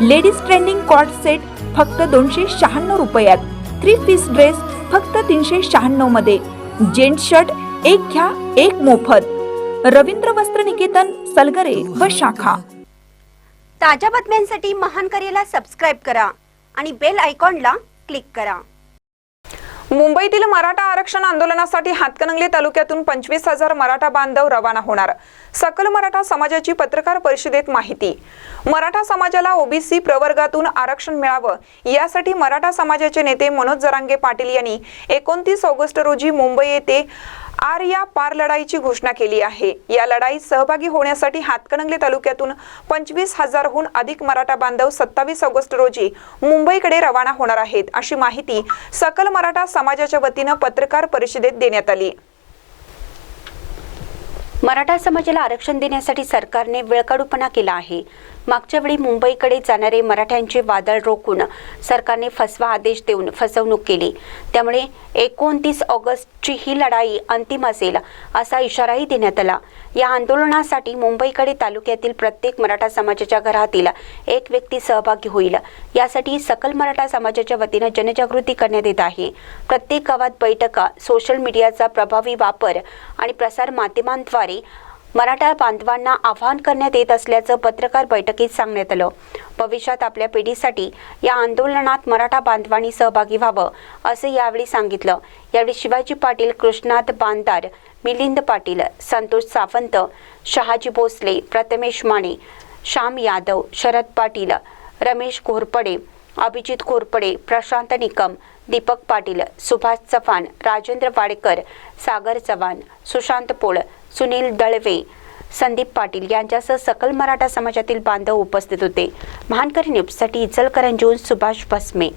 Ladies trending कॉट set फक्त दोनशे शहाण्णव रुपयात. थ्री पीस ड्रेस फक्त तीनशे शहाण्णवमध्ये. जेंट्स शर्ट एक घ्या एक मोफत. रवींद्र वस्त्र निकेतन सलगरे व शाखा. ताज्या बातम्यांसाठी महान करेला सबस्क्राईब करा आणि बेल आयकॉनला क्लिक करा. मुंबईतील मराठा आरक्षण आंदोलनासाठी हातकणंगले तालुक्यातून पंचवीस हजार मराठा बांधव रवाना होणार. सकल मराठा समाजाची पत्रकार परिषदेत माहिती. मराठा समाजाला ओबीसी प्रवर्गातून आरक्षण मिळावं यासाठी मराठा समाजाचे नेते मनोज जरांगे पाटील यांनी एकोणतीस ऑगस्ट रोजी मुंबई येथे आर या पार लढाईची घोषणा केली आहे. या लढाईत सहभागी होण्यासाठी हातकणंगले तालुक्यातून पंचवीस हजारहून अधिक मराठा बांधव सत्तावीस ऑगस्ट रोजी मुंबईकडे रवाना होणार आहेत अशी माहिती सकल मराठा समाजाच्या वतीनं पत्रकार परिषदेत देण्यात आली. मराठा समाजाला आरक्षण देण्यासाठी सरकारने वेळकाढूपणा केला आहे. मागच्या वेळी मुंबईकडे जाणारे मराठ्यांचे वादळ रोखून सरकारने फसवा आदेश देऊन फसवणूक केली. त्यामुळे एकोणतीस ऑगस्टची ही लढाई अंतिम असेल असा इशाराही देण्यात आला. या आंदोलनासाठी मुंबईकडे तालुक्यातील प्रत्येक मराठा समाजाच्या घरातील एक व्यक्ती सहभागी होईल. यासाठी सकल मराठा समाजाच्या वतीनं जनजागृती करण्यात येत आहे. प्रत्येक गावात बैठका सोशल मीडियाचा प्रभावी वापर आणि प्रसार माध्यमांद्वारे मराठा बांधवांना आवाहन करण्यात येत असल्याचं पत्रकार बैठकीत सांगण्यात आलं. भविष्यात आपल्या पिढीसाठी या आंदोलनात मराठा बांधवांनी सहभागी व्हावं असं यावेळी सांगितलं. यावेळी शिवाजी पाटील कृष्णात बांदार मिलिंद पाटील संतोष सावंत शहाजी भोसले प्रथमेश माने श्याम यादव शरद पाटील रमेश घोरपडे अभिजित घोरपडे प्रशांत निकम दीपक पाटील सुभाष चव्हाण राजेंद्र वाडेकर सागर चव्हाण सुशांत पोळ सुनील दळवे संदीप पाटील यांच्यासह सकल मराठा समाजातील बांधव उपस्थित होते. महानकरी न्यूजसाठी इचलकरंजून सुभाष भस्मे.